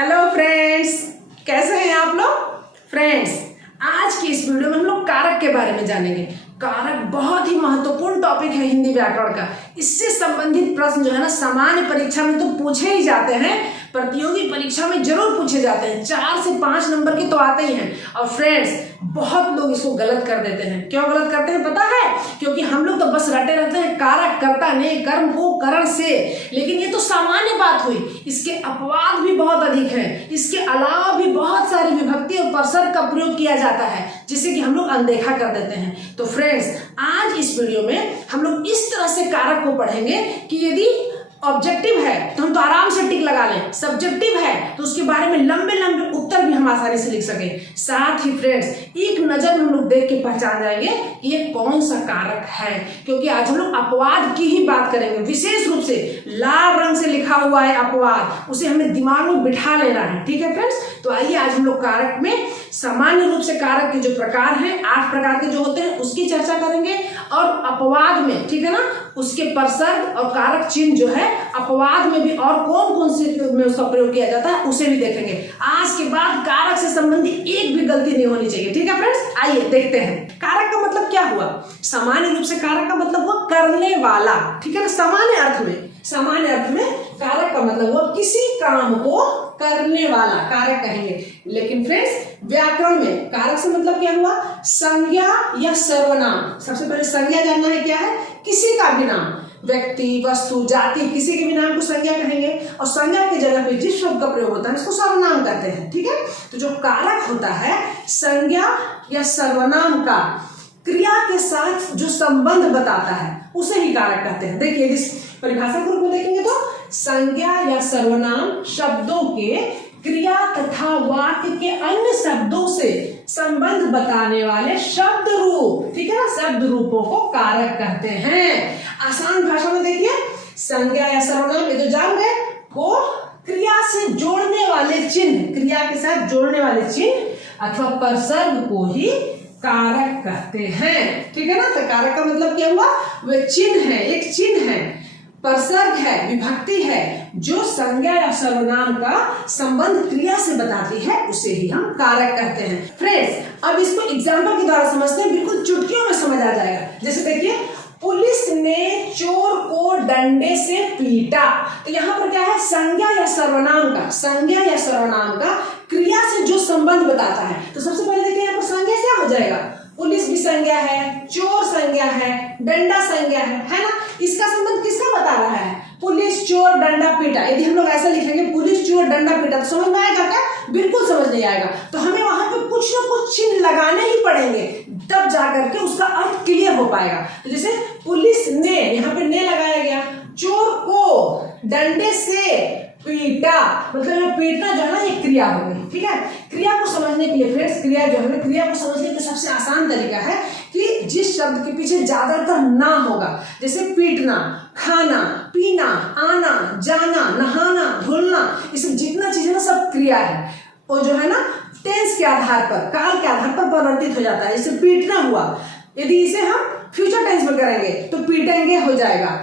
Hello friends, कैसे हैं आप लोग। फ्रेंड्स, आज की इस वीडियो में हम लोग कारक के बारे में जानेंगे। कारक बहुत ही महत्वपूर्ण टॉपिक है हिंदी व्याकरण का। इससे संबंधित प्रश्न जो है ना सामान्य परीक्षा में तो पूछे ही जाते हैं, प्रतियोगी परीक्षा में जरूर पूछे जाते हैं। 4 से 5 नंबर के तो आते ही हैं। और फ्रेंड्स, बहुत लोग इसको गलत कर देते हैं। क्यों गलत करते हैं पता है? क्योंकि हम लोग तो बस रटे रहते हैं कारक कर्ता ने कर्म को करण से। लेकिन ये तो सामान्य बात हुई, इसके अपवाद भी बहुत अधिक हैं। इसके अलावा भी बहुत सारी विभक्ति और परसर्ग का प्रयोग किया जाता है, जिसे कि हम लोग अनदेखा कर देते हैं। तो फ्रेंड्स, आज इस वीडियो में हम लोग इस तरह से कारक को पढ़ेंगे कि यदि ऑब्जेक्टिव है तो हम तो आराम से टिक लगा लें, सब्जेक्टिव है तो उसके बारे में लंबे लंबे उत्तर भी हम आसानी से लिख सके। साथ ही फ्रेंड्स, एक नजर में हम लोग देख के पहचान जाएंगे कि ये कौन सा कारक है, क्योंकि आज हम लोग अपवाद की ही बात करेंगे। विशेष रूप से लाल रंग से लिखा हुआ है अपवाद, उसे हमें दिमाग में बिठा लेना है। ठीक है फ्रेंड्स, तो आइए आज हम लोग कारक में सामान्य रूप से कारक के जो प्रकार हैं, 8 प्रकार के जो होते हैं, उसकी चर्चा करेंगे। और अपवाद में, ठीक है ना, उसके परसर्ग और कारक चिन्ह जो है अपवाद में भी और कौन कौन से में उसका प्रयोग किया जाता है उसे भी देखेंगे। आज के बाद कारक से संबंधित एक भी गलती नहीं होनी चाहिए। ठीक है फ्रेंड्स, आइए देखते हैं। कारक का मतलब क्या हुआ? सामान्य रूप से कारक का मतलब हुआ करने वाला। ठीक है ना, सामान्य अर्थ में कारक का मतलब हुआ किसी काम को करने वाला, कारक कहेंगे। लेकिन फ्रेंड्स, व्याकरण में कारक से मतलब क्या हुआ? संज्ञा या सर्वनाम। सबसे पहले संज्ञा जानना है क्या है? किसी का भी नाम, व्यक्ति, वस्तु, जाति, किसी के भी नाम को संज्ञा कहेंगे। और संज्ञा की जगह पे जिस शब्द का प्रयोग होता है उसको सर्वनाम कहते हैं। ठीक है, तो जो कारक होता है संज्ञा या सर्वनाम का क्रिया के साथ जो संबंध बताता है उसे ही कारक कहते हैं। देखिए, इस परिभाषा के रूप में देखेंगे तो संज्ञा या सर्वनाम शब्दों के क्रिया तथा वाक्य के अन्य शब्दों से संबंध बताने वाले शब्द रूप, ठीक है ना, शब्द रूपों को कारक कहते हैं। आसान भाषा में देखिए, संज्ञा या सर्वनाम ये तो जान गए, को क्रिया से जोड़ने वाले चिन्ह, क्रिया के साथ जोड़ने वाले चिन्ह अथवा परसर्ग को ही कारक कहते हैं। ठीक है ना, तो कारक का मतलब क्या हुआ? वे चिन्ह है, एक चिन्ह है, परसर्ग है, विभक्ति है, जो संज्ञा या सर्वनाम का संबंध क्रिया से बताती है, उसे ही हम कारक कहते हैं। फ्रेंड्स, अब इसको एग्जाम्पल के द्वारा समझते हैं, बिल्कुल चुटकियों में समझ आ जाएगा। जैसे देखिए, पुलिस ने चोर को डंडे से पीटा। तो यहाँ पर क्या है? संज्ञा या सर्वनाम का क्रिया से जो संबंध बताता है। तो सबसे पहले देखिए, यहाँ पर संज्ञा क्या हो जाएगा? पुलिस भी संज्ञा है, चोर संज्ञा है, डंडा संज्ञा है ना। इसका संबंध किसका बता रहा है? पुलिस चोर डंडा पीटा। यदि हम लोग ऐसा लिखेंगे पुलिस चोर डंडा पीटा, तो समझ में आएगा क्या? बिल्कुल समझ नहीं आएगा। तो हमें वहां पे कुछ ना कुछ चिन्ह लगाने ही पड़ेंगे, तब जाकर के उसका अर्थ क्लियर हो पाएगा। तो जैसे पुलिस ने, यहाँ पे ने लगाया गया, चोर को डंडे से पीटा, मतलब पीटना जो है ना, ये क्रिया हो गई। ठीक है, क्रिया को समझने के लिए फ्रेंड्स, क्रिया को समझने का सबसे आसान तरीका है कि जिस शब्द के पीछे ज्यादातर ना होगा, जैसे पीटना, खाना, पीना, आना, जाना, नहाना, धुलना, ये सब जितना चीज है ना, सब क्रिया है। वो जो है ना टेंस के आधार पर, काल के आधार पर परिवर्तित हो जाता है। जैसे पीटना हुआ, यदि इसे हम फ्यूचर टेंस में करेंगे तो पीटेंगे हो जाएगा,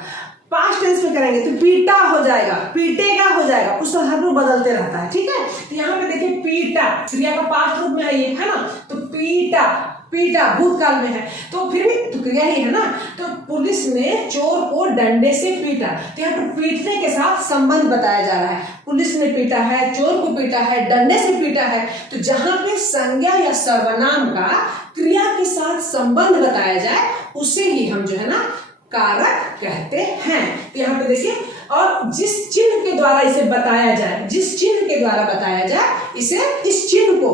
पास्ट टेंस में करेंगे तो पीटा हो जाएगा, पीटेगा हो जाएगा, उस आधार पर बदलते रहता है। ठीक है, तो यहाँ पे देखिए, पीटा क्रिया का पास्ट रूप में है ये, है ना, तो पीटा भूतकाल में है, तो फिर भी तो क्रिया ही है ना। तो पुलिस ने चोर को डंडे से पीटा, तो यहाँ पर पीटने के साथ संबंध बताया जा रहा है। पुलिस ने पीटा है, चोर को पीटा है, डंडे से पीटा है। तो जहां पे संज्ञा या सर्वनाम का क्रिया के साथ संबंध बताया जाए, उसे ही हम जो है ना कारक कहते हैं। तो यहाँ पे देखिए, और जिस चिन्ह के द्वारा इसे बताया जाए, इसे, इस चिन्ह को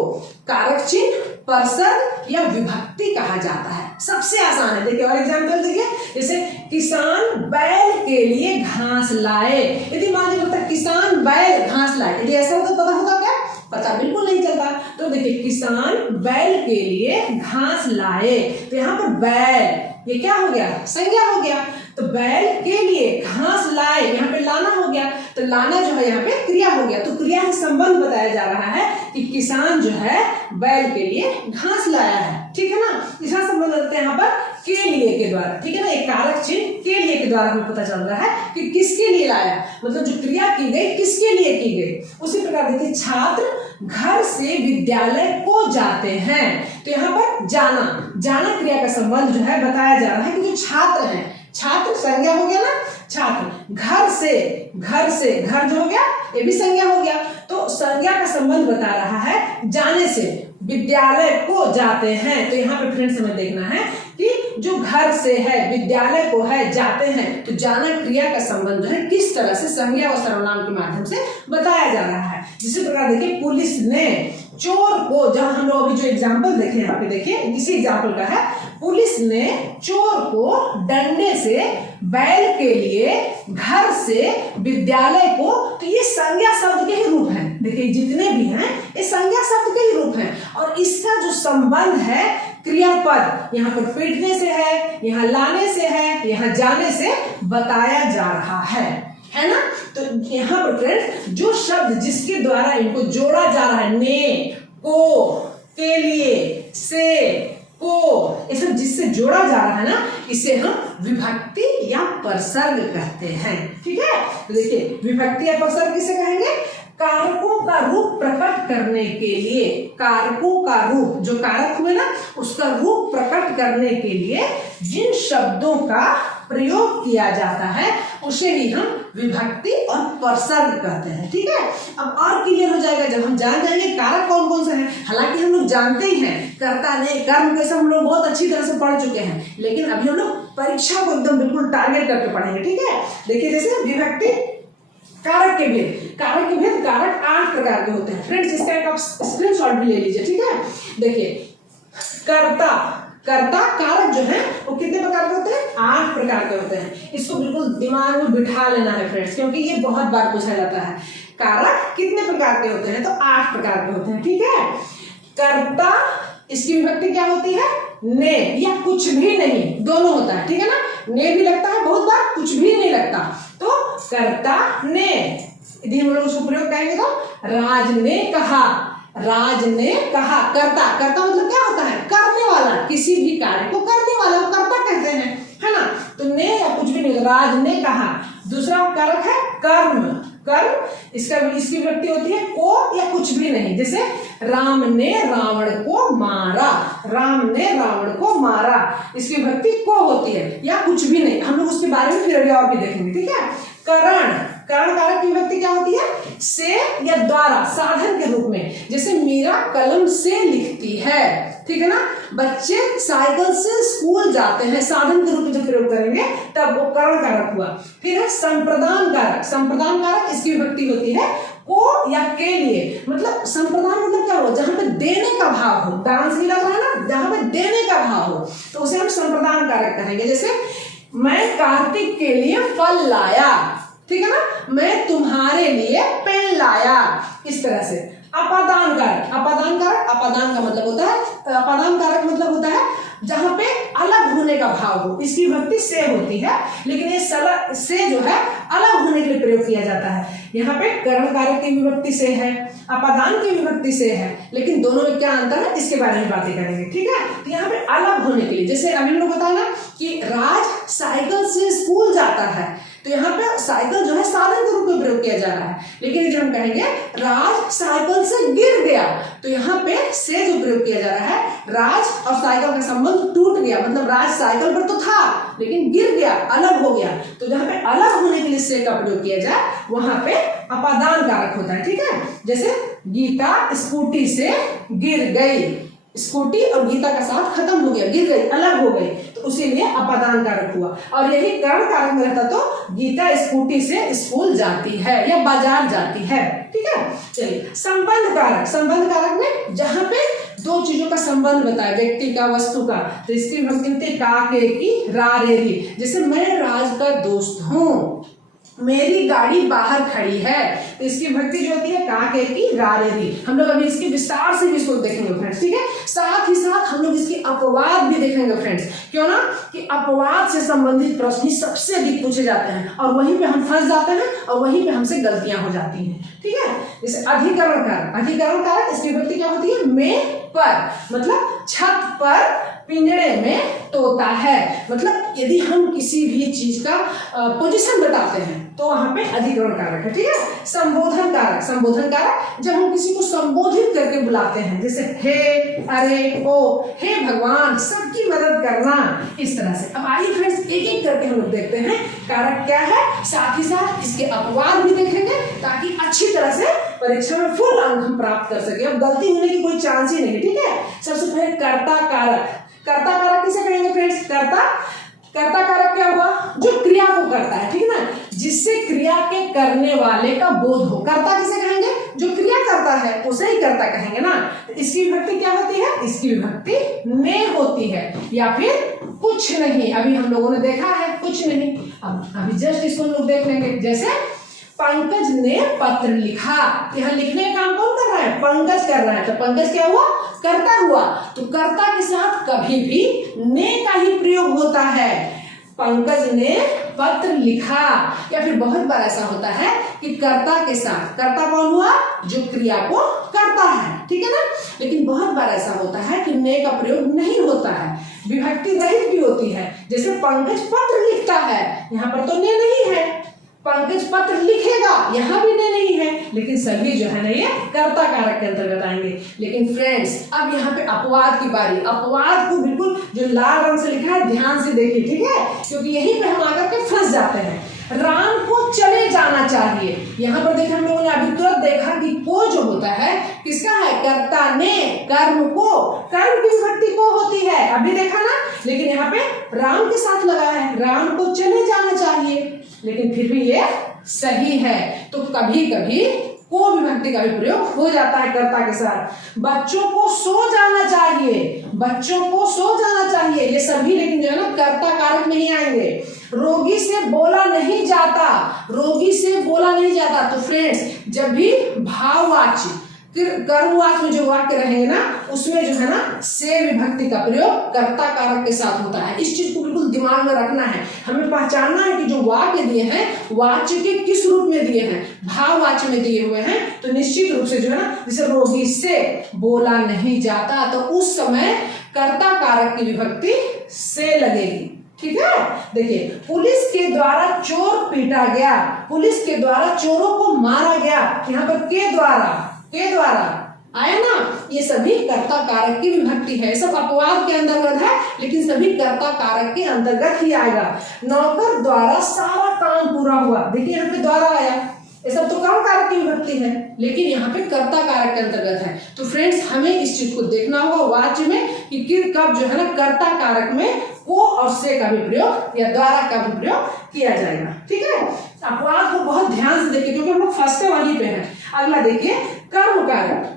कारक चिन्ह, परसर्ग या विभक्ति कहा जाता है। सबसे आसान है। देखिए और एग्जाम्पल देखिए, जैसे किसान बैल के लिए घास लाए। यदि मान लीजिए किसान बैल घास लाए, यदि ऐसा होता पता होगा क्या? पता बिल्कुल नहीं चलता। तो देखिए, किसान बैल के लिए घास लाए, तो यहाँ पर बैल ये क्या हो गया? संज्ञा हो गया। तो बैल के लिए घास लाए, यहाँ पे लाना हो गया, तो लाना जो है यहाँ पे क्रिया हो गया। तो क्रिया से संबंध बताया जा रहा है कि किसान जो है बैल के लिए घास लाया है। ठीक है ना, इसका संबंध रखते हैं यहाँ पर के लिए के द्वारा, ठीक है ना, एक कारक चिन्ह के लिए के द्वारा हमें पता चल रहा है कि किसके लिए लाया, मतलब जो क्रिया की गई किसके लिए की गई। उसी प्रकार देखिए छात्र घर से विद्यालय को जाते हैं, तो यहाँ पर जाना क्रिया का संबंध जो है बताया जा रहा है कि जो छात्र हैं, छात्र संज्ञा हो गया ना, छात्र घर से घर जो हो गया ये भी संज्ञा हो गया, तो संज्ञा का संबंध बता रहा है जाने से, विद्यालय को जाते हैं। तो यहाँ पे फ्रेंड्स हमें देखना है कि जो घर से है, विद्यालय को है, जाते हैं, तो जाना क्रिया का संबंध जो है किस तरह से संज्ञा और सर्वनाम के माध्यम से बताया जा रहा है। इसी प्रकार देखिए पुलिस ने चोर को, जहां हम लोग अभी जो एग्जाम्पल देखे यहाँ पे देखिए इसी एग्जाम्पल का है, पुलिस ने चोर को डंडे से बैल के लिए घर से विद्यालय को, तो ये संज्ञा शब्द के ही रूप हैं, देखिए जितने भी हैं ये संज्ञा शब्द के ही रूप हैं, और इसका जो संबंध है क्रियापद यहाँ पर पीटने से है, यहाँ लाने से है, यहाँ जाने से बताया जा रहा है ना। तो यहाँ पर फ्रेंड्स जो शब्द जिसके द्वारा इनको जोड़ा जा रहा है, ने, को, के लिए, से, को, ये सब जिससे जोड़ा जा रहा है ना, इसे हम विभक्ति या परसर्ग कहते हैं, ठीक है। तो देखिए विभक्ति या परसर्ग किसे कहेंगे, कारकों का रूप प्रकट करने के लिए, कारकों का रूप, जो कारक हुए ना उसका रूप प्रकट करने के लिए जिन शब्दों का प्रयोग किया जाता है उसे ही हम विभक्ति और परसर्ग कहते हैं, ठीक है। अब और क्लियर हो जाएगा जब हम जान जाएंगे कारक कौन कौन से हैं। हालांकि हम लोग जानते ही हैं कर्ता ने कर्म कैसे हम लोग बहुत अच्छी तरह से पढ़ चुके हैं, लेकिन अभी हम लोग परीक्षा को एकदम बिल्कुल टारगेट करके पढ़ेंगे, ठीक है। देखिए जैसे विभक्ति, कारक के भेद, कारक 8 प्रकार के होते हैं फ्रेंड्स, इसका एक आप स्क्रीनशॉट भी ले लीजिए, ठीक है। देखिए कर्ता कारक जो है वो कितने प्रकार के होते हैं, 8 प्रकार के होते हैं। इसको बिल्कुल दिमाग में बिठा लेना है फ्रेंड्स, क्योंकि ये बहुत बार पूछा जाता है। कारक कितने प्रकार के होते हैं, तो 8 प्रकार के होते हैं, ठीक है। कर्ता, इसकी विभक्ति क्या होती है, ने या कुछ भी नहीं, दोनों होता है, ठीक है ना। ने भी लगता है बहुत बार, कुछ भी नहीं लगता, तो कर्ता ने, यदि हम लोग उसको प्रयोग करेंगे तो राज ने कहा, कर्ता मतलब क्या होता है, करने वाला, किसी भी कार्य को करने वाला को कर्ता कहते हैं, है ना। तो ने या कुछ भी नहीं, राज ने कहा। दूसरा कारक है कर्म, इसकी विभक्ति होती है को या कुछ भी नहीं, जैसे राम ने रावण को मारा, इसकी विभक्ति को होती है, या कुछ भी नहीं, हम लोग उसके बारे में फिर और भी देखेंगे, ठीक है। करण कारक की विभक्ति क्या होती है, से या द्वारा, साधन के रूप में, जैसे मीरा कलम से लिखती है, ठीक है ना। बच्चे साइकिल से स्कूल जाते हैं, साधन के रूप में जब प्रयोग करेंगे तब वो करण कारक हुआ। फिर है संप्रदान कारक, इसकी विभक्ति होती है को या के लिए, मतलब संप्रदान मतलब क्या हो, जहां पे देने का भाव हो, डांस नहीं लग रहा है ना, जहां पे देने का भाव हो तो उसे हम संप्रदान कारक कहेंगे। जैसे मैं कार्तिक के लिए फल लाया, ठीक है ना, मैं तुम्हारे लिए पेन लाया, इस तरह से। अपादान कारक का मतलब होता है, अपादान कारक मतलब होता है जहां पे अलग होने का भाव हो, इसकी विभक्ति से होती है, लेकिन ये से जो है अलग होने के लिए प्रयोग किया जाता है। यहाँ पे करण कारक की विभक्ति से है, अपादान की विभक्ति से है, लेकिन दोनों में क्या अंतर है इसके बारे में बातें करेंगे, ठीक है। तो यहाँ पे अलग होने के लिए, जैसे अभी हम लोग बताया ना कि राज साइकिल से स्कूल जाता है, तो यहाँ पे साइकिल जो है साधन के रूप में प्रयोग किया जा रहा है, लेकिन यदि हम कहेंगे राज साइकिल से गिर गया, तो यहाँ पे से जो प्रयोग किया जा रहा है, राज और साइकिल का संबंध टूट गया, मतलब राज साइकिल पर तो था लेकिन गिर गया, अलग हो गया, तो जहाँ पे अलग होने के लिए से का प्रयोग किया जाए वहां पे अपादान कारक होता है, ठीक है। जैसे गीता स्कूटी से गिर गई, स्कूटी और गीता का साथ खत्म हो गया, गिर गई, अलग हो गई, तो उसी लिए अपादान कारक हुआ। और यही करण कारक में रहता तो गीता स्कूटी से स्कूल जाती है या बाजार जाती है, ठीक है। चलिए संबंध कारक में जहां पे दो चीजों का संबंध बताया, व्यक्ति का, वस्तु का, तो इसकी विभक्ति का, के, की, रा, रे, री। जैसे मैं राज का दोस्त हूँ, मेरी गाड़ी बाहर खड़ी है, तो इसकी विभक्ति जो होती है का, के, की, रा, रे, री। हम लोग अभी इसकी विस्तार से भी इसको देखेंगे फ्रेंड्स, ठीक है। साथ ही साथ हम लोग इसकी अपवाद भी देखेंगे फ्रेंड्स, क्यों ना, कि अपवाद से संबंधित प्रश्न ही सबसे अधिक पूछे जाते हैं और वहीं पे हम फंस जाते हैं और वहीं पे हमसे गलतियां हो जाती हैं, ठीक है। जैसे अधिकरण कारक, इसकी विभक्ति क्या होती है, में, पर, मतलब छत पर पिंजड़े में तोता है। मतलब यदि हम किसी भी चीज का पोजीशन बताते हैं तो वहां पे अधिकरण कारक है, ठीक है। संबोधन कारक, संबोधन कारक जब हम किसी को संबोधित करके बुलाते हैं, जैसे हे, अरे, ओ, हे भगवान, सबकी मदद करना, इस तरह से। अब आइए फ्रेंड्स एक एक करके हम लोग देखते हैं कारक क्या है, साथ ही साथ इसके अपवाद भी देखेंगे ताकि अच्छी तरह से परीक्षा में फुल अंक हम प्राप्त कर सके। अब गलती होने की कोई चांस ही नहीं, ठीक है। सबसे पहले कर्ता कारक। कर्ता कारक किसे कहेंगे फ्रेंड्स? कर्ता कारक क्या हुआ? जो क्रिया को करता है, ठीक है ना, जिससे क्रिया के करने वाले का बोध हो। कर्ता किसे कहेंगे? जो क्रिया करता है उसे ही कर्ता कहेंगे ना। तो इसकी विभक्ति क्या होती है? इसकी विभक्ति ने होती है, या फिर कुछ नहीं। अभी हम लोगों ने देखा है कुछ नहीं, अब अभी जस्ट इसको हम लोग देख लेंगे। जैसे पंकज ने पत्र लिखा, यहाँ लिखने का काम कौन कर रहा है? पंकज कर रहा है। तो पंकज क्या हुआ? कर्ता हुआ। तो कर्ता के साथ कभी भी ने का ही प्रयोग होता है। पंकज ने पत्र लिखा, या फिर बहुत बार ऐसा होता है कि कर्ता के साथ, कर्ता कौन हुआ? जो क्रिया को करता है, ठीक है ना। लेकिन बहुत बार ऐसा होता है कि ने का प्रयोग नहीं होता है, विभक्ति रहित भी होती है। जैसे पंकज पत्र लिखता है, यहाँ पर तो ने नहीं है। पंकज पत्र लिखेगा, यहाँ भी नहीं है, लेकिन सभी जो है ना ये कर्ता कारक के अंतर्गत आएंगे। लेकिन फ्रेंड्स अब यहाँ पे अपवाद की बारी। अपवाद को बिल्कुल जो लाल रंग से लिखा है ध्यान से देखिए, ठीक है, क्योंकि यहीं पे हम आकर के फंस जाते हैं। राम को चले जाना चाहिए, यहाँ पर देखिए हम लोगों ने अभी तुरंत देखा कि को जो होता है किसका है? कर्ता ने, कर्म को, कर्म की विभक्ति को होती है, अभी देखा ना। लेकिन यहाँ पे राम के साथ लगा है, राम को चले जाना चाहिए, लेकिन फिर भी ये सही है। तो कभी कभी को विभक्ति का भी प्रयोग हो जाता है कर्ता के साथ। बच्चों को सो जाना चाहिए, बच्चों को सो जाना चाहिए, ये सभी लेकिन जो है ना कर्ता कारक नहीं आएंगे। रोगी से बोला नहीं जाता, रोगी से बोला नहीं जाता। तो फ्रेंड्स जब भी भाववाची कर्मवाची में जो वाक्य रहेंगे ना, उसमें जो है ना से विभक्ति का प्रयोग कर्ता कारक के साथ होता है। इस चीज को बिल्कुल दिमाग में रखना है। हमें पहचानना है कि जो वाक्य दिए हैं वाच्य के किस रूप में दिए हैं। भाववाची में दिए हुए हैं तो निश्चित रूप से जो है ना, जैसे रोगी से बोला नहीं जाता, तो उस समय कर्ता कारक की विभक्ति से लगेगी, ठीक है। देखिए, पुलिस के द्वारा चोर पीटा गया, पुलिस के द्वारा चोरों को मारा गया, यहाँ पर के द्वारा आया ना। ये सभी कर्ता कारक की विभक्ति है, सब अपवाद के अंतर्गत है, लेकिन सभी कर्ता कारक के अंतर्गत ही आएगा। नौकर द्वारा सारा काम पूरा हुआ, देखिए यहाँ पे द्वारा आया, ये सब तो कर्म कारक की विभक्ति है, लेकिन यहाँ पे कर्ता कारक के अंतर्गत है। तो फ्रेंड्स हमें इस चीज को देखना होगा वाच्य में कि कब जो है ना कर्ता कारक में को और से का भी प्रयोग या द्वारा का भी प्रयोग किया जाएगा, ठीक है। अपवाद को बहुत ध्यान से देखिए क्योंकि हम लोग फंसते वहीं पे हैं। अगला देखिए कर्म कारक।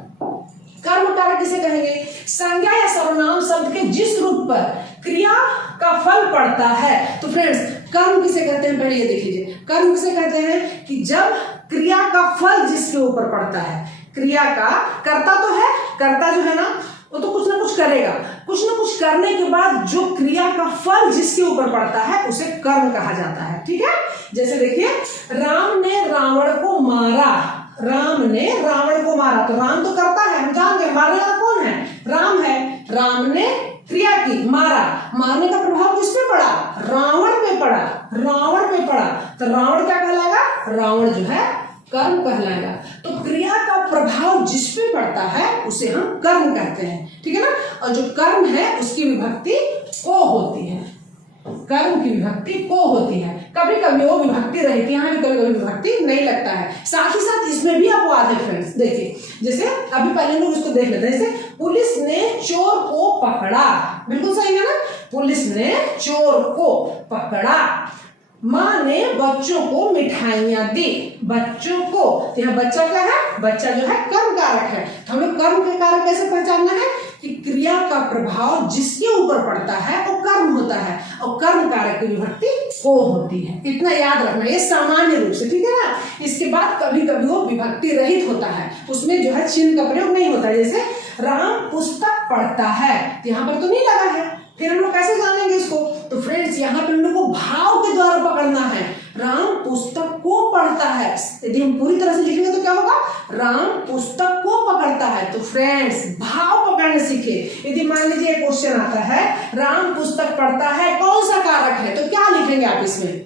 कर्म कारक किसे कहेंगे? संज्ञा या सर्वनाम शब्द के जिस रूप पर क्रिया का फल पड़ता है। तो फ्रेंड्स कर्म किसे कहते हैं? पहले ये देख लीजिए, कर्म किसे कहते हैं कि जब क्रिया का फल जिसके ऊपर पड़ता है। क्रिया का कर्ता तो है, कर्ता जो है ना वो तो कुछ ना कुछ करेगा, कुछ ना कुछ करने के बाद जो क्रिया का फल जिसके ऊपर पड़ता है उसे कर्म कहा जाता है, ठीक है। जैसे देखिए, राम ने रावण को मारा, राम ने रावण को मारा, तो राम तो करता है, हम जानते हैं, मारने वाला कौन है? राम है। राम ने क्रिया की, मारा, मारने का प्रभाव किस पे पड़ा? रावण पे पड़ा, रावण पे पड़ा, तो रावण क्या कहलाएगा? रावण जो है कर्म कहलाएगा। तो क्रिया का प्रभाव जिस पे पड़ता है उसे हम कर्म कहते हैं, ठीक है ना। और जो कर्म है उसकी विभक्ति को होती है, कर्म की विभक्ति को होती है। कभी कभी वो विभक्ति रहती है, यहाँ भी कभी कभी विभक्ति नहीं लगता है। साथ ही साथ इसमें भी अपवाद है फ्रेंड्स। देखिए, जैसे अभी पहले लोग इसको देख लेते हैं, जैसे पुलिस ने चोर को पकड़ा, बिल्कुल सही है ना, पुलिस ने चोर को पकड़ा। माँ ने बच्चों को मिठाइयां दी, बच्चों को, तो यहाँ बच्चा क्या है? बच्चा जो है कर्म कारक है। तो हमें कर्म के कारक कैसे पहचानना है कि क्रिया का प्रभाव जिसके ऊपर पड़ता है वो कर्म होता है और कर्म कारक की विभक्ति को होती है। इतना याद रखना, ये सामान्य रूप से, ठीक है ना। इसके बाद कभी कभी वो विभक्ति रहित होता है, उसमें जो है चिन्ह का प्रयोग नहीं होता। जैसे राम पुस्तक पढ़ता है, तो यहाँ पर तो नहीं लगा है, फिर हम लोग कैसे जानेंगे इसको? तो फ्रेंड्स यहाँ पे हम लोग को भाव के द्वारा पकड़ना है। राम पुस्तक को पढ़ता है, यदि हम पूरी तरह से लिखेंगे तो क्या होगा? राम पुस्तक को पकड़ता पढ़ता है। तो फ्रेंड्स भाव पकड़ने सीखे। यदि मान लीजिए क्वेश्चन आता है राम पुस्तक पढ़ता है, कौन सा कारक है, तो क्या लिखेंगे आप इसमें?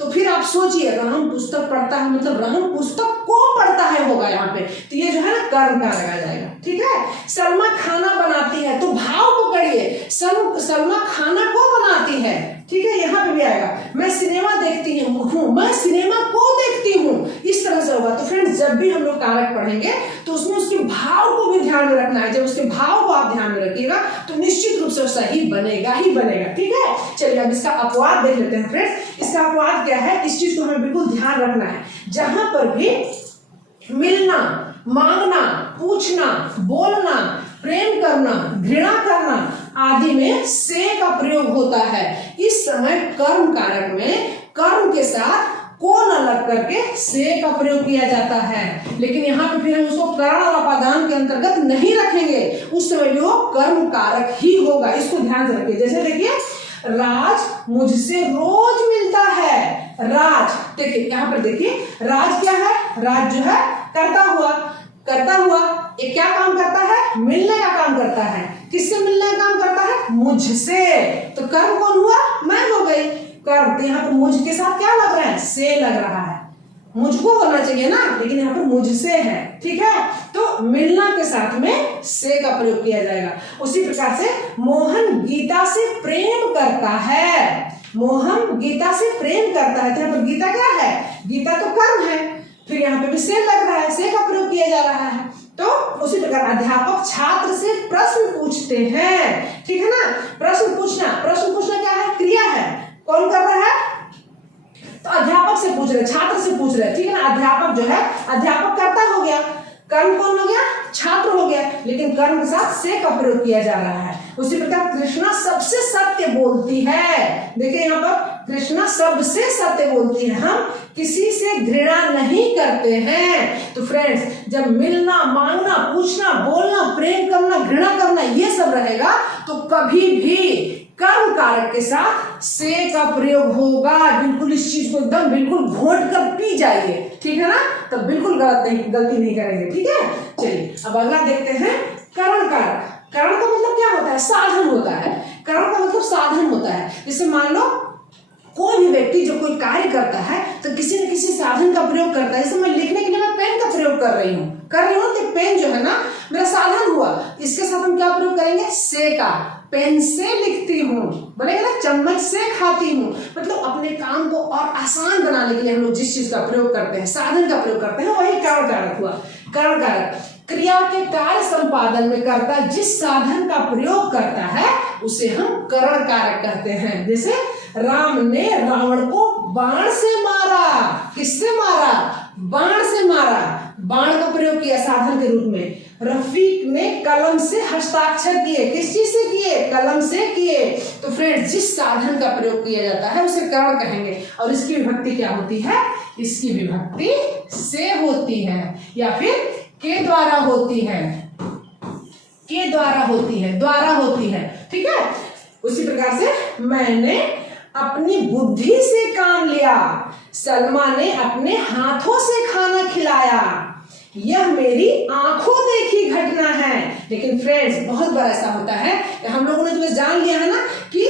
तो फिर आप सोचिए, राम पुस्तक पढ़ता है मतलब राम पुस्तक को पढ़ता है होगा यहाँ पे, तो ये जो है ना कर्म कारक आ जाएगा। ठीक है। सलमा खाना बनाती है, तो भाव पकड़िए, सलमा खाना को बनाती है। ठीक है, यहाँ पे भी आएगा। मैं सिनेमा देखती हूँ, मैं सिनेमा को देखती हूँ, इस तरह से होगा। तो फ्रेंड्स जब भी हम लोग कारक पढ़ेंगे तो उसमें उसके भाव को भी ध्यान में रखना है। जब उसके भाव को आप ध्यान में रखिएगा तो निश्चित रूप से सही बनेगा ही बनेगा। ठीक है। चलिए अब इसका अपवाद देख लेते हैं फ्रेंड्स। इसका अपवाद क्या है, इस चीज को हमें बिल्कुल ध्यान रखना है। जहां पर भी मिलना, मांगना, पूछना, बोलना, प्रेम करना, घृणा करना आदि में से का प्रयोग होता है, इस समय कर्म कारक में कर्म के साथ को न लग करके से का प्रयोग किया जाता है। लेकिन यहाँ पे फिर हम उसको करण और अपादान के अंतर्गत नहीं रखेंगे, उस समय भी वो कर्म कारक ही होगा। इसको ध्यान से रखिए। जैसे देखिए, राज मुझसे रोज मिलता है। राज, देखिए यहाँ पर देखिए, राज क्या है, राज जो है करता हुआ ये क्या काम करता है, मिलने का काम करता है। किससे मिलने का काम करता है, मुझसे। तो कर्म कौन हुआ, मैं हो गई। कर्म, तो यहाँ पर मुझ के साथ क्या लग रहा है, से लग रहा है। मुझको होना चाहिए ना, लेकिन यहाँ पर मुझसे है। ठीक है, तो मिलना के साथ में से का प्रयोग किया जाएगा। उसी प्रकार से मोहन गीता से प्रेम करता है। मोहन गीता से प्रेम करता है, तो यहाँ पर गीता क्या है, गीता तो कर्म है, फिर यहाँ पे भी से लग रहा है, से का प्रयोग किया जा रहा है। तो उसी प्रकार अध्यापक छात्र से प्रश्न पूछते हैं। ठीक है ना, प्रश्न पूछना क्या है, क्रिया है, कौन कर रहा है, तो अध्यापक से पूछ रहे, छात्र से पूछ रहे। ठीक है ना, अध्यापक जो है, अध्यापक कर्ता हो गया, कर्म कौन हो गया, छात्र हो गया, लेकिन कर्म के साथ से का प्रयोग किया जा रहा है। उसी प्रकार कृष्णा सबसे सत्य बोलती है। देखिए यहाँ पर कृष्णा सबसे सत्य बोलती है, हम किसी से घृणा नहीं करते हैं। तो फ्रेंड्स जब मिलना, मांगना, पूछना, बोलना, प्रेम करना, घृणा करना ये सब रहेगा तो कभी भी कर्म कारक के साथ से का प्रयोग होगा। बिल्कुल इस चीज को एकदम बिल्कुल घोट कर पी जाइए। ठीक है ना, तब बिल्कुल गलती नहीं करेंगे। ठीक है, चलिए अब अगला देखते हैं, करण कारक। करण का मतलब क्या होता है, साधन होता है। करण का मतलब साधन होता है। जैसे मान लो कोई भी व्यक्ति जो कोई कार्य करता है तो किसी न किसी साधन का प्रयोग करता है। जैसे मैं लिखने के लिए मैं पेन का प्रयोग कर रही हूँ तो पेन जो है ना मेरा साधन हुआ, इसके साथ हम क्या प्रयोग करेंगे, से का। पेन से लिखती हूँ, बोलेगा ना चम्मच से खाती हूँ। मतलब अपने काम को और आसान बनाने के लिए हम लोग जिस चीज का प्रयोग करते हैं, साधन का प्रयोग करते हैं, वही करण कारक हुआ। करण कारक क्रिया के कार्य संपादन में करता जिस साधन का प्रयोग करता है उसे हम करण कारक कहते हैं। जैसे राम ने रावण को बाण से मारा। किससे मारा, बाण से मारा, बाण का प्रयोग किया साधन के रूप में। रफीक ने कलम से हस्ताक्षर किए। किस चीज से किए, कलम से किए। तो फ्रेंड्स जिस साधन का प्रयोग किया जाता है उसे करण कहेंगे। और इसकी विभक्ति क्या होती है, इसकी विभक्ति से होती है या फिर के द्वारा होती है, के द्वारा होती है, द्वारा होती है। ठीक है, उसी प्रकार से मैंने अपनी बुद्धि से काम लिया, सलमा ने अपने हाथों से खाना खिलाया, यह मेरी आंखों देखी घटना है। लेकिन फ्रेंड्स बहुत बार ऐसा होता है, हम लोगों ने तो बस जान लिया है ना कि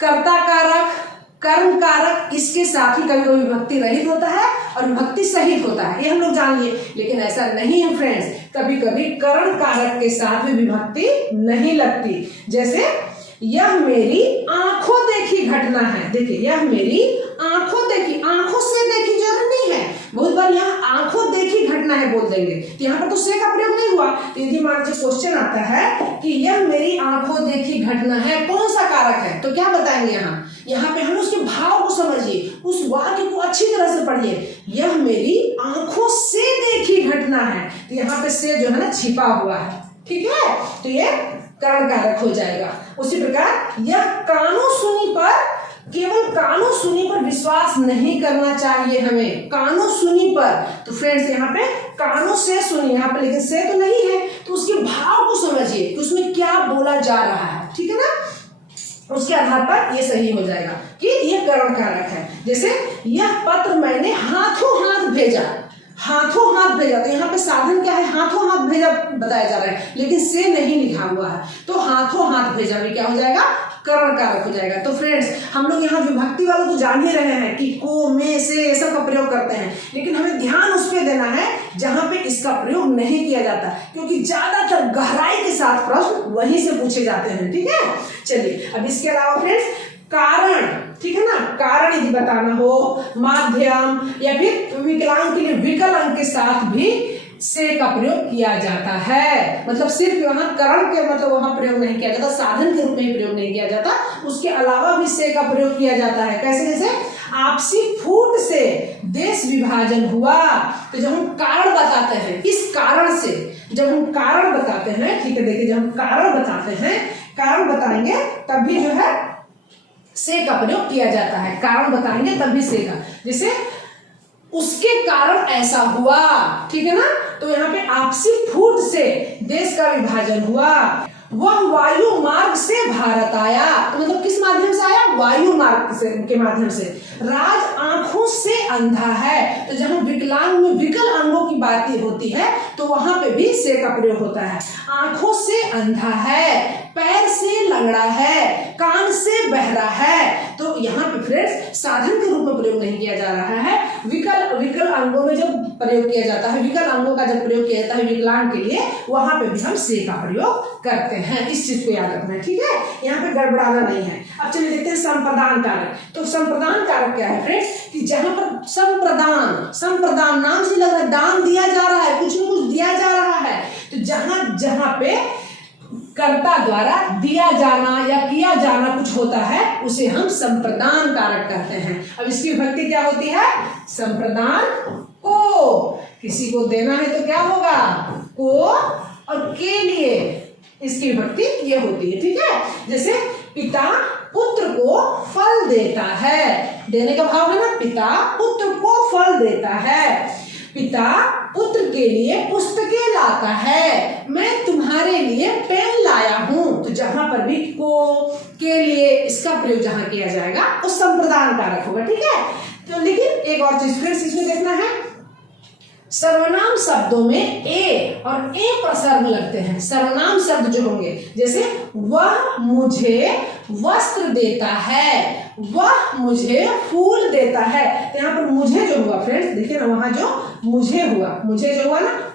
कर्ता कारक, कर्म कारक, इसके साथ ही कभी कभी विभक्ति रहित होता है और विभक्ति सहित होता है, ये हम लोग जान लिए। लेकिन ऐसा नहीं है फ्रेंड्स, कभी कभी करण कारक के साथ भी विभक्ति नहीं लगती। जैसे यह मेरी आंखों देखी घटना है। देखिए यह मेरी आंखों देखी, आंखों से देखी जरूरी नहीं है, बहुत बार यहाँ आंखों देखी घटना है बोल देंगे, तो यहाँ पर तो से का प्रयोग नहीं हुआ। तो यदि मान लीजिए क्वेश्चन आता है कि यह मेरी आंखों देखी घटना है, कौन सा कारक है, तो क्या बताएंगे यहाँ पे हम उसके भाव को समझिए, उस वाक्य को अच्छी तरह से पढ़िए। यह मेरी आंखों से देखी घटना है, तो यहाँ पे से जो है ना छिपा हुआ है। ठीक है, तो ये करण कारक हो जाएगा। उसी प्रकार यह कानों सुनी पर, केवल कानों सुनी पर विश्वास नहीं करना चाहिए हमें, कानों सुनी पर। तो फ्रेंड्स यहाँ पे कानों से सुनी, यहाँ पे लेकिन से तो नहीं है, तो उसके भाव को समझिए कि उसमें क्या बोला जा रहा है। ठीक है ना, उसके आधार पर ये सही हो जाएगा कि यह करण कारक है। जैसे यह पत्र मैंने हाथों हाथ भेजा, हाथों हाथ भेजा, तो यहाँ पे साधन क्या है, हाथों हाथ भेजा। बताया जा रहा है, लेकिन से नहीं लिखा हुआ है, तो हाथों हाथ भेजा भी क्या हो जाएगा, करण कारक हो जाएगा। तो फ्रेंड्स हम लोग यहाँ विभक्ति वालों तो जान ही रहे हैं कि को, में, से ये सब का प्रयोग करते हैं, लेकिन हमें ध्यान उस पर देना है जहाँ पे इसका प्रयोग नहीं किया जाता, क्योंकि ज्यादातर गहराई के साथ प्रश्न वहीं से पूछे जाते हैं। ठीक है, चलिए अब इसके अलावा फ्रेंड्स कारण, ठीक है ना, कारण यदि बताना हो, माध्यम या फिर विकलांग के लिए विकल अंग के साथ भी से का प्रयोग किया जाता है। मतलब सिर्फ वहां करण के मतलब वहां प्रयोग नहीं किया जाता, साधन के रूप में प्रयोग नहीं किया जाता, उसके अलावा भी से का प्रयोग किया जाता है। कैसे? जैसे आपसी फूट से देश विभाजन हुआ, तो जब हम कारण बताते हैं, इस कारण से जब हम कारण बताते हैं, ठीक है, देखिए जब हम कारण बताते हैं, कारण बताएंगे तब भी जो है से का प्रयोग किया जाता है, कारण बताएंगे तब भी से का। जैसे उसके कारण ऐसा हुआ, ठीक है ना, तो यहाँ पे आपसी फूट से देश का विभाजन हुआ, वह वायु मार्ग से भारत आया, तो मतलब किस माध्यम से आया, वायु मार्ग से के माध्यम से। राज आंखों से अंधा है, तो जहां विकलांग में विकल अंगों की बात होती है तो वहां पे भी से का प्रयोग होता है। आंखों से अंधा है, पैर से लंगड़ा है, कान से बहरा है, तो यहाँ पे फ्रेंड्स साधन के रूप में प्रयोग नहीं किया जा रहा है, विकल अंगों में जब प्रयोग किया जाता है, विकल अंगों का जब प्रयोग किया जाता है विकलांग के लिए, वहां पे भी हम से का प्रयोग करते हैं। इस चीज को याद रखना है, ठीक है, यहाँ पे गड़बड़ाना नहीं है। अब चलिए देखते हैं संप्रदान कारक। तो संप्रदान कारक क्या है फ्रेंड्स, कि जहां पर संप्रदान नाम से लग रहा है, दान दिया जा रहा है, कुछ न कुछ दिया जा रहा है, तो जहां जहां पे कर्ता द्वारा दिया जाना या किया जाना कुछ होता है उसे हम संप्रदान कारक कहते हैं। अब इसकी विभक्ति क्या होती है, संप्रदान को, किसी को देना है तो क्या होगा, को, और के लिए इसकी विभक्ति ये होती है। ठीक है, जैसे पिता पुत्र को फल देता है, देने का भाव है ना, पिता पुत्र को फल देता है, पिता पुत्र के लिए पुस्तकें लाता है, मैं तुम्हारे लिए पेन लाया हूं, तो जहां पर भी को, के लिए इसका प्रयोग जहां किया जाएगा वो संप्रदान कारक होगा। ठीक है, तो लेकिन एक और चीज फ्रेंड्स इसमें देखना है, सर्वनाम शब्दों में ए और ए प्रसर्ग लगते हैं। सर्वनाम शब्द जो होंगे, जैसे वह मुझे वस्त्र देता है, वह मुझे फूल देता है, तो यहाँ पर मुझे जो हुआ फ्रेंड्स देखिए ना, वहां जो मुझे हुआ, मुझे जो हुआ ना,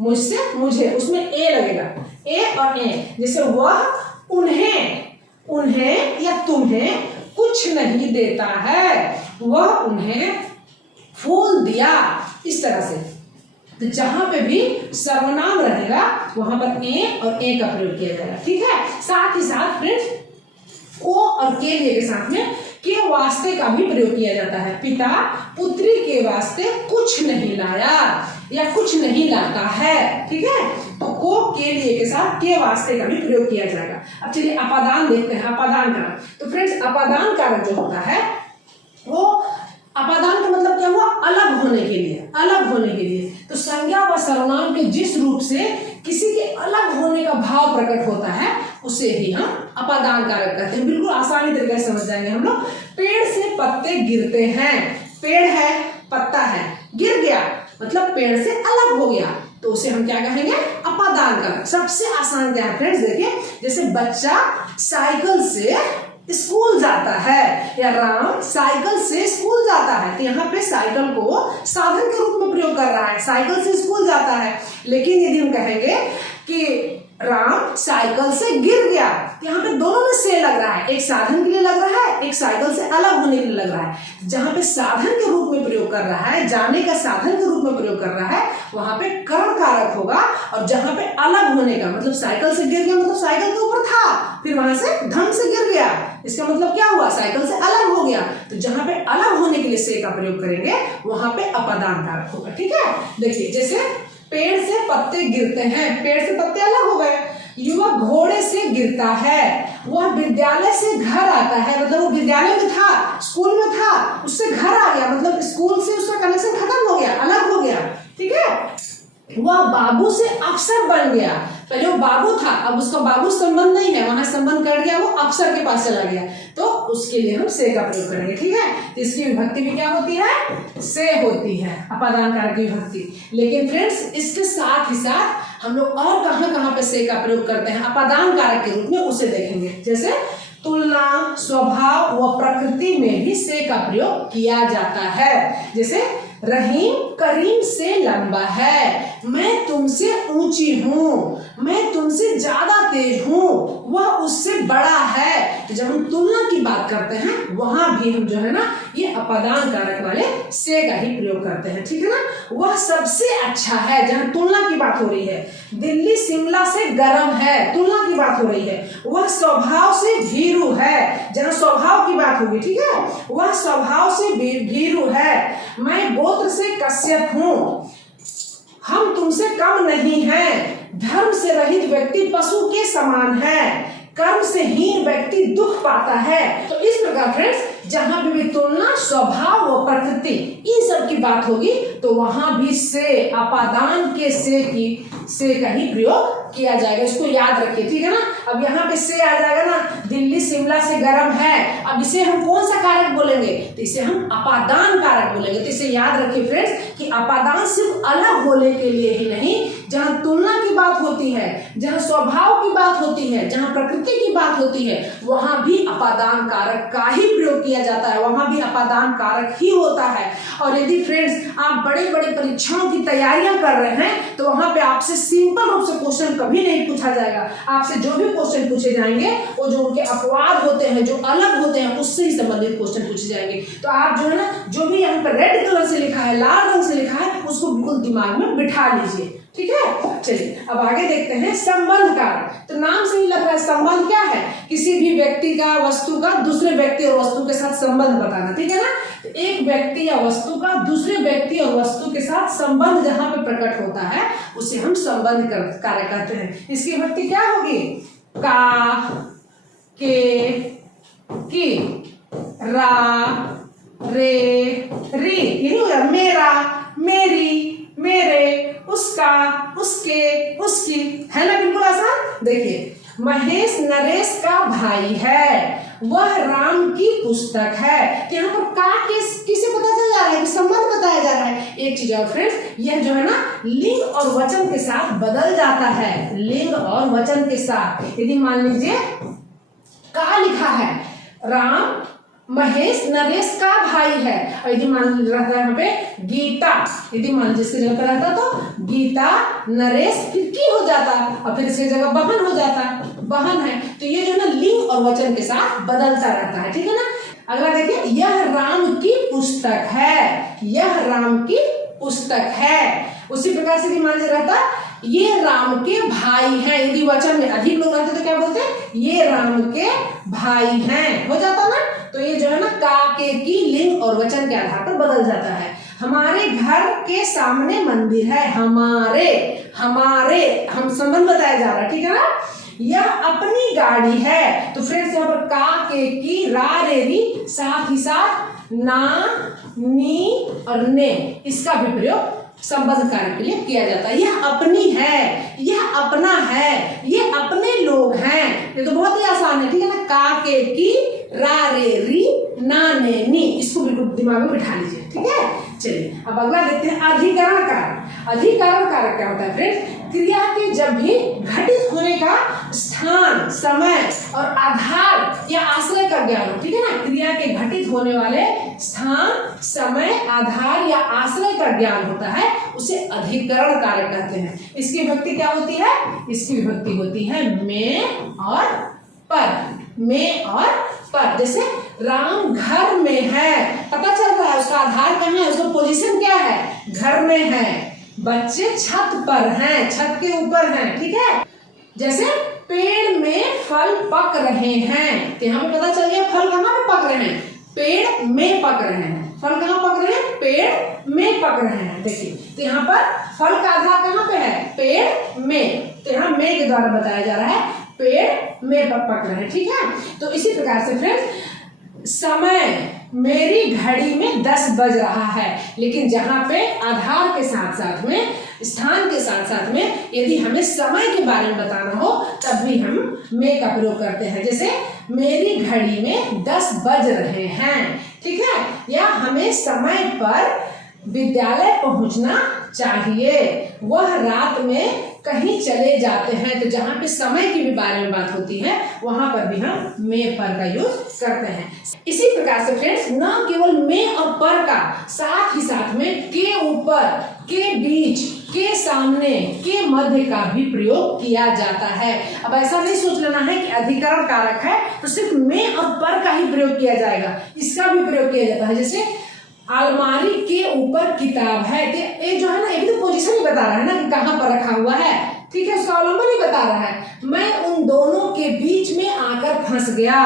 मुझसे मुझे, उसमें ए लगेगा, ए और ए। जैसे वह उन्हें या तुम्हें कुछ नहीं देता है, वह उन्हें फूल दिया, इस तरह से। तो जहां पे भी सर्वनाम रहेगा वहां पर ए और ए का प्रयोग किया जाएगा। ठीक है, साथ ही साथ फ्रेंड्स को और के लिए के साथ में के वास्ते का भी प्रयोग किया जाता है। पिता पुत्री के वास्ते कुछ नहीं लाया या कुछ नहीं लाता है। ठीक है, तो को के लिए के साथ के वास्ते का भी प्रयोग किया जाएगा। अब चलिए अपादान देखते हैं, अपादान कारक। तो फ्रेंड्स अपादान कारक जो होता है वो अपादान का मतलब क्या हुआ, अलग होने के लिए, अलग होने के लिए। तो संज्ञा व सर्वनाम के जिस रूप से किसी के अलग होने का भाव प्रकट होता है उसे ही हम अपादान कारक कहते हैं। बिल्कुल आसानी तरीके से समझ जाएंगे हम लोग। पेड़ से पत्ते गिरते हैं, पेड़ है, पत्ता है, गिर गया मतलब पेड़ से अलग हो गया, तो उसे हम क्या कहेंगे, अपादान कारक। सबसे आसान क्या है फ्रेंड्स, देखिए जैसे बच्चा साइकिल से स्कूल जाता है या राम साइकिल से स्कूल जाता है, तो यहाँ पे साइकिल को साधन के रूप में प्रयोग कर रहा है, साइकिल से स्कूल जाता है। लेकिन यदि हम कहेंगे कि राम साइकिल से गिर गया, तो यहाँ पे दोनों में से लग रहा है, एक साधन के लिए लग रहा है, एक साइकिल से अलग होने के लिए लग रहा है। जहां पे साधन के रूप में प्रयोग कर रहा है, जाने का साधन के रूप में प्रयोग कर रहा है, वहां पे करण कारक होगा। और जहां पे अलग होने का मतलब साइकिल से गिर गया मतलब साइकिल के ऊपर था, फिर वहां से ढंग से गिर गया, इसका मतलब क्या हुआ, साइकिल से अलग हो गया। तो जहां पे अलग होने के लिए से का प्रयोग करेंगे वहां पे अपादान कारक होगा। ठीक है, देखिए जैसे पेड़ से पत्ते गिरते हैं, पेड़ से पत्ते अलग हो गए। युवक घोड़े से गिरता है, वह विद्यालय से घर आता है, मतलब वो विद्यालय में था, स्कूल में था, उससे घर आ गया, मतलब स्कूल से उसका कनेक्शन खत्म हो गया, अलग हो गया। ठीक है, वह बाबू से अफसर बन गया, पहले वो बाबू था, अब उसका बाबू संबंध नहीं है, वहां संबंध कर गया, वो अफसर के पास चला गया। तो उसके लिए हम से का प्रयोग करेंगे। ठीक है, तो इसकी विभक्ति भी क्या होती है, से होती है, अपादान कारक की विभक्ति। लेकिन फ्रेंड्स इसके साथ ही साथ हम लोग और कहाँ कहाँ पे से का प्रयोग करते हैं अपादान कारक के रूप में, उसे देखेंगे। जैसे तुलना, स्वभाव व प्रकृति में भी से का प्रयोग किया जाता है। जैसे रहीम करीम से लंबा है, मैं तुमसे ऊंची हूँ, मैं तुमसे ज्यादा तेज हूँ, वह उससे बड़ा है। तो जब हम तुलना की बात करते हैं वहां भी हम जो है ना ये अपादान कारक वाले से का ही प्रयोग करते हैं। ठीक है ना, वह सबसे अच्छा है, जहाँ तुलना की बात हो रही है। दिल्ली शिमला से गर्म है, तुलना की बात हो रही है। वह स्वभाव से भीरू है, जहाँ स्वभाव की बात होगी। ठीक है, वह स्वभाव से भीरू है। मैं गोत्र से कश्यप हूँ, हम तुमसे कम नहीं हैं। धर्म से रहित व्यक्ति पशु के समान है, कर्म से हीन व्यक्ति दुख पाता है। तो इस प्रकार फ्रेंड्स जहां भी तुलना, स्वभाव व प्रकृति इन सब की बात होगी तो वहां भी से, अपादान के से का ही प्रयोग किया जाएगा। इसको याद रखिए। ठीक है ना, अब यहाँ पे से आ जाएगा ना, दिल्ली शिमला से गर्म है। अब इसे हम कौन सा कारक बोलेंगे, तो इसे हम अपादान कारक बोलेंगे। तो इसे याद रखिए फ्रेंड्स कि अपादान सिर्फ अलग होने के लिए ही नहीं, जहाँ तुलना की बात होती है, जहाँ स्वभाव की बात होती है, जहाँ प्रकृति की बात होती है, वहां भी अपादान कारक का ही प्रयोग किया जाता है, वहां भी अपादान कारक ही होता है। और यदि फ्रेंड्स आप बड़े बड़े परीक्षाओं की तैयारियां कर रहे हैं तो वहां पे आपसे सिंपल रूप से क्वेश्चन कभी नहीं पूछा जाएगा। आपसे जो भी क्वेश्चन पूछे जाएंगे वो जो उनके अपवाद होते हैं, जो अलग होते हैं, उससे ही संबंधित क्वेश्चन पूछे जाएंगे। तो आप जो है ना, जो भी यहाँ पर रेड कलर से लिखा है, लाल रंग से लिखा है, उसको बिल्कुल दिमाग में बिठा लीजिए। ठीक है, चलिए अब आगे देखते हैं संबंध कारक। तो नाम से ही लग रहा है संबंध क्या है, किसी भी व्यक्ति का, वस्तु का दूसरे व्यक्ति और वस्तु के साथ संबंध बताना। ठीक है ना, तो एक व्यक्ति या वस्तु का दूसरे व्यक्ति और वस्तु के साथ संबंध जहां पे प्रकट होता है उसे हम संबंध कारक कहते हैं। इसकी विभक्ति क्या होगी, का, के, की, रा, रे, री। यही हो गया मेरा, मेरी, मेरे, उसका, उसके, उसकी। है ना, बिल्कुल आसान। देखिए, महेश नरेश का भाई है, वह राम की पुस्तक है। तो यहाँ पर का किसे पता चल जा रहा है कि संबंध बताया जा रहा है। एक चीज और फ्रेंड्स, यह जो है ना लिंग और वचन के साथ बदल जाता है, लिंग और वचन के साथ। यदि मान लीजिए का लिखा है, राम महेश नरेश का भाई है, और यदि मान रहता है यहाँ पे गीता, यदि मान जिसकी जगह पर रहता तो गीता नरेश, फिर की हो जाता और फिर इसकी जगह बहन हो जाता, बहन है। तो ये जो ना लिंग और वचन के साथ बदलता रहता है। ठीक है ना, अगला देखिए, यह राम की पुस्तक है, यह राम की पुस्तक है। उसी प्रकार से मान रहता ये राम के भाई हैं, यदि वचन में अधिक लोग रहते तो क्या बोलते हैं, ये राम के भाई हैं, हो जाता ना। तो ये जो है ना का, के, की लिंग और वचन के आधार पर बदल जाता है। हमारे घर के सामने मंदिर है, हमारे, हमारे हम संबंध बताया जा रहा है। ठीक है ना, यह अपनी गाड़ी है। तो फ्रेंड्स यहाँ पर का, के, की, रा, रे, री, साथ ही साथ ना, नी और ने, इसका भी प्रयोग संबंध कारक के लिए किया जाता है। यह अपनी है, यह अपना है, ये अपने लोग हैं। ये तो बहुत ही आसान है। ठीक है ना, का, के, की, रा, रे, री, ना, ने, नी, इसको बिल्कुल दिमाग में बिठा लीजिए। ठीक है, चलिए अब अगला देखते हैं अधिकरण कारक। अधिकरण कारक क्या होता है फ्रेंड्स, क्रिया के जब भी घटित होने का स्थान, समय और आधार या आश्रय का ज्ञान हो। ठीक है ना, क्रिया के घटित होने वाले स्थान, समय, आधार या आश्रय का ज्ञान होता है, उसे अधिकरण कारक कहते हैं। इसकी विभक्ति क्या होती है, इसकी विभक्ति होती है में और पर, में और पर। जैसे राम घर में है, पता चल रहा है उसका आधार कहाँ है, उसका पोजीशन क्या है, घर में है। बच्चे छत पर हैं, छत के ऊपर हैं। ठीक है, जैसे पेड़ में फल पक रहे हैं, तो यहाँ पे पता चल गया फल कहाँ पे पक रहे हैं, पेड़ में पक रहे हैं। फल कहाँ पक रहे हैं, पेड़ में पक रहे हैं। देखिए, तो यहाँ पर फल का आधार कहाँ पे है, पेड़ में, तो यहाँ में के द्वारा बताया जा रहा है पेड़ में पक रहे हैं। ठीक है, तो इसी प्रकार से फ्रेंड्स समय मेरी घड़ी में 10 बज रहा है, लेकिन जहां पे आधार के साथ साथ में, स्थान के साथ साथ में यदि हमें समय के बारे में बताना हो तब भी हम में का प्रयोग करते हैं। जैसे मेरी घड़ी में 10 बज रहे हैं, ठीक है, या हमें समय पर विद्यालय पहुंचना चाहिए, वह रात में कहीं चले जाते हैं। तो जहाँ पे समय के भी बारे में बात होती है वहां पर भी हम में पर का यूज करते हैं। इसी प्रकार से फ्रेंड्स न केवल में और पर का, साथ ही साथ में के ऊपर, के बीच, के सामने, के मध्य का भी प्रयोग किया जाता है। अब ऐसा नहीं सोच लेना है कि अधिकरण कारक है तो सिर्फ में और पर का ही प्रयोग किया जाएगा, इसका भी प्रयोग किया जाता है। जैसे अलमारी के ऊपर किताब है, तो ये जो है ना, ये भी तो पोजीशन ही बता रहा है ना कि कहाँ पर रखा हुआ है, ठीक है, उसका अवलंबन ही बता रहा है। मैं उन दोनों के बीच में आकर फंस गया,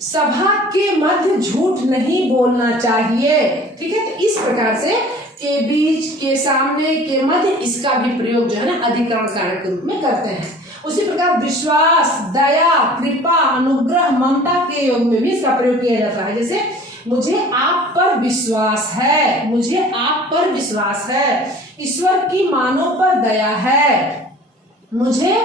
सभा के मध्य झूठ नहीं बोलना चाहिए, ठीक है। तो इस प्रकार से के बीच, के सामने, के मध्य, इसका भी प्रयोग जो है ना अधिकरण कारक के रूप में करते हैं। उसी प्रकार विश्वास, दया, कृपा, अनुग्रह, ममता के योग में भी इसका प्रयोग किया जाता है। जैसे मुझे आप पर विश्वास है, मुझे आप पर विश्वास है, ईश्वर की मानव पर दया है, मुझे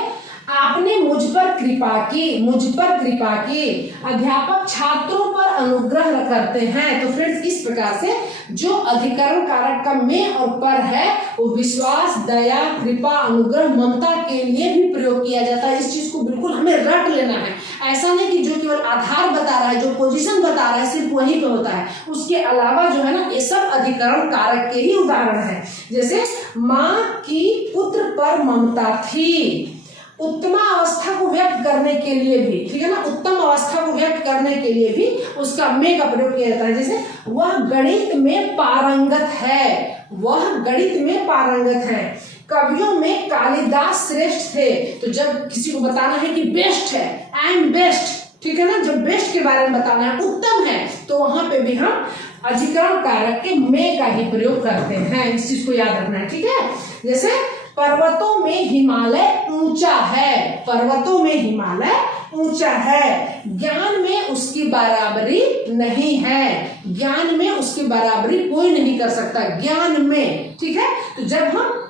आपने मुझ पर कृपा की, मुझ पर कृपा की, अध्यापक छात्रों पर अनुग्रह करते हैं। तो फ्रेंड्स इस प्रकार से जो अधिकरण कारक का में और पर है वो विश्वास, दया, कृपा, अनुग्रह, ममता के लिए भी प्रयोग किया जाता है। इस चीज को बिल्कुल हमें रट लेना है। ऐसा नहीं कि जो केवल आधार बता रहा है, जो पोजीशन बता रहा है सिर्फ वहीं पे होता है, उसके अलावा जो है ना ये सब अधिकरण कारक के ही उदाहरण है। जैसे माँ की पुत्र पर ममता थी, उत्तम अवस्था को व्यक्त करने के लिए भी, ठीक है ना, उत्तम अवस्था को व्यक्त करने के लिए भी उसका में का प्रयोग किया जाता है। जैसे वह गणित में पारंगत है, वह गणित में पारंगत है, कवियों में कालिदास श्रेष्ठ थे। तो जब किसी को बताना है कि बेस्ट है, आई एम बेस्ट, ठीक है ना, जब बेस्ट के बारे में बताना है, उत्तम है, तो वहां पे भी हम अधिकरण कारक के में का ही प्रयोग करते हैं। इस चीज को याद रखना है, ठीक है। जैसे पर्वतों में हिमालय ऊंचा है, पर्वतों में हिमालय ऊंचा है, ज्ञान में उसकी बराबरी नहीं है, ज्ञान में उसकी बराबरी कोई नहीं कर सकता, ज्ञान में, ठीक है। तो जब हम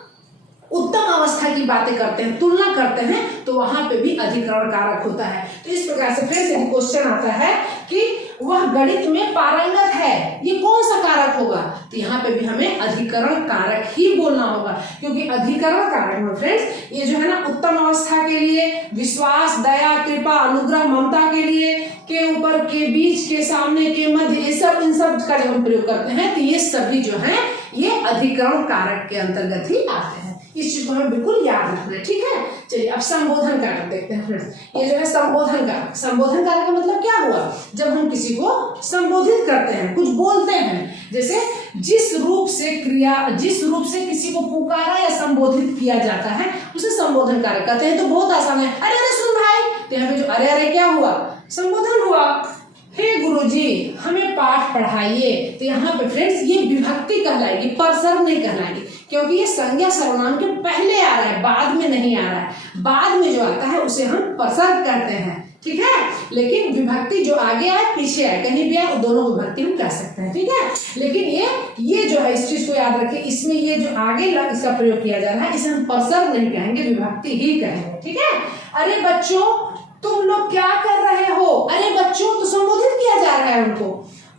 उत्तम अवस्था की बातें करते हैं, तुलना करते हैं, तो वहां पे भी अधिकरण कारक होता है। तो इस प्रकार से फिर से क्वेश्चन आता है कि वह गणित में पारंगत है, ये कौन सा कारक होगा? तो यहाँ पे भी हमें अधिकरण कारक ही बोलना होगा, क्योंकि अधिकरण कारक में फ्रेंड्स ये जो है ना उत्तम अवस्था के लिए, विश्वास, दया, कृपा, अनुग्रह, ममता के लिए, के ऊपर, के बीच, के सामने, के मध्य, ये सब, इन सब का जब हम प्रयोग करते हैं तो ये सभी जो है ये अधिकरण कारक के अंतर्गत ही आते हैं। इस चीज को हमें बिल्कुल याद रखना है, ठीक है। चलिए अब संबोधन कारक देखते हैं फ्रेंड्स। ये जो है संबोधन कारक, संबोधन कारक का मतलब क्या हुआ? जब हम किसी को संबोधित करते हैं, कुछ बोलते हैं, जैसे जिस रूप से किसी को पुकारा या संबोधित किया जाता है उसे संबोधन कारक कहते हैं। तो बहुत आसान है, अरे अरे सुन भाई, तो यहाँ पे जो अरे अरे क्या हुआ? संबोधन हुआ। हे गुरुजी हमें पाठ पढ़ाइए, तो यहाँ पे फ्रेंड्स ये विभक्ति कहलाएगी, परसर्व नहीं कहलाएगी, क्योंकि ये संज्ञा सर्वनाम के पहले आ रहा है, बाद में नहीं आ रहा है। बाद में जो आता है उसे हम परसर्व कहते हैं, ठीक है। लेकिन विभक्ति जो आगे आए पीछे आए, कहीं भी आए, दोनों विभक्ति हम कह सकते हैं, ठीक है। लेकिन ये जो है, इस चीज को याद रखें, इसमें ये जो आगे इसका प्रयोग किया जा रहा है इसे हम परसर्व नहीं कहेंगे, विभक्ति ही कहेंगे, ठीक है। अरे बच्चों तुम लोग क्या कर रहे हो? अरे बच्चों तो संबोधित किया जा रहा है उनको।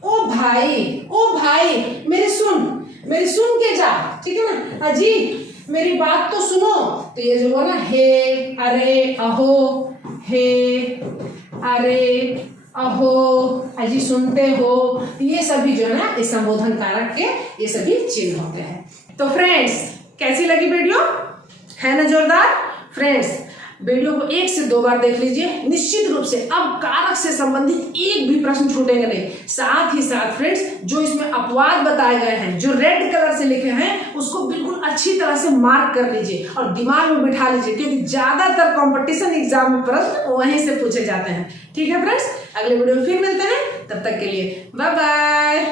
ओ भाई मेरी सुन के जा, ठीक है ना। अजी मेरी बात तो सुनो। तो ये जो है ना, हे, अरे, अहो, हे, अरे, अहो, अजी सुनते हो, ये सभी जो है ना इस संबोधन कारक के ये सभी चिन्ह होते हैं। तो फ्रेंड्स कैसी लगी वीडियो? है ना जोरदार? फ्रेंड्स वीडियो को 1 से 2 बार देख लीजिए, निश्चित रूप से अब कारक से संबंधित एक भी प्रश्न छूटेंगे नहीं। साथ ही साथ फ्रेंड्स जो इसमें अपवाद बताए गए हैं, जो रेड कलर से लिखे हैं, उसको बिल्कुल अच्छी तरह से मार्क कर लीजिए और दिमाग में बिठा लीजिए, क्योंकि ज्यादातर कंपटीशन एग्जाम में प्रश्न वहीं से पूछे जाते हैं, ठीक है फ्रेंड्स। अगले वीडियो में फिर मिलते हैं, तब तक के लिए बाय बाय।